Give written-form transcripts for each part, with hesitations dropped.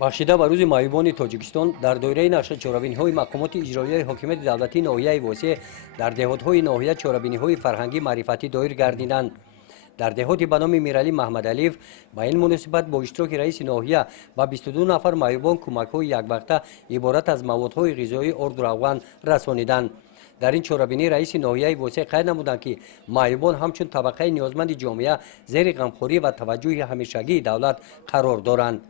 бахшида ба рӯзи маъюбони тоҷикистон дар доираи нақшачорабиниҳои мақомоти иҷроияи ҳокимияти давлатии ноҳияи восеъ дар деҳотҳои ноҳия чорабиниҳои фарҳангӣ маърифатӣ доир гардиданд. дар деҳоти ба номи миралӣ маҳмадалиев ба ин муносибат бо иштироки раиси ноҳия ба 22 нафар маъюбон кӯмакҳои яквақта иборат аз маводҳои ғизоӣ орду равған расониданд. дар ин чорабинӣ раиси ноҳияи восеъ қайд намуданд ки маъюбон ҳамчун табақаи ниёзманди ҷомеа зери ғамхорӣ ва таваҷҷӯҳи ҳамешагии давлат қарор доранд.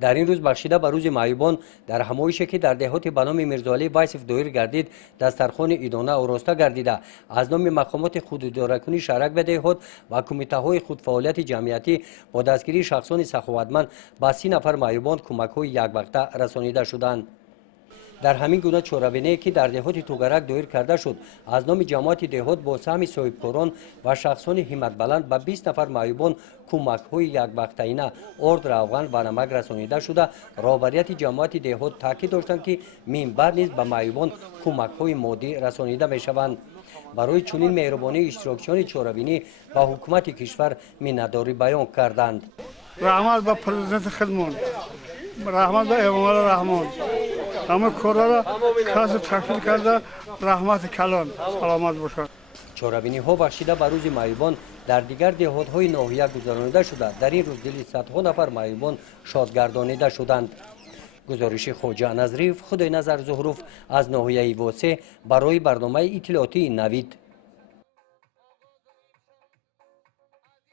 дар ин рӯз бахшида ба рӯзи маъюбон дар ҳамоише ки дар деҳоти ба номи мирзоалӣ вайсев доир гардид дастархони идона ороста гардида аз номи мақомоти худидоракунӣ шаҳрак ва деҳот ва кумитаҳои худфаъолияти ҷамъиятӣ бо дастгирии шахсони саховатманд ба 30 нафар маъюбон кӯмакҳои яквақта расонида шуданд. дар ҳамин гуна чорабиние ки дар деҳоти тугарак доир карда шуд аз номи ҷамоати деҳот бо саҳми соҳибкорон ва шахсони ҳиматбаланд ба 20 нафар маъюбон кӯмакҳои яквақтаина орд равған ва намак расонида шуда роҳбарияти ҷамоати деҳот таъкид доштанд ки минбаъд низ ба маъюбон кӯмакҳои моддӣ расонида мешаванд. барои чунин меҳрубонии иштирокчиёни чорабинӣ ба ҳукумати кишвар миннатдорӣ баён карданд. раҳмат ба президенти хидмон, раҳмат ба эмомалла раҳмон, ҳама корара каси ташкил карда раҳмати калон саломат бошад. чорабиниҳо бахшида ба рӯзи маъюбон дар дигар деҳотҳои ноҳия гузаронида шуда дар ин рӯз дили садҳо нафар маъюбон шодгардонида шуданд. гузориши хоҷа назриев, худойназар зуҳруф аз ноҳияи восеъ барои барномаи иттилоотии Навид.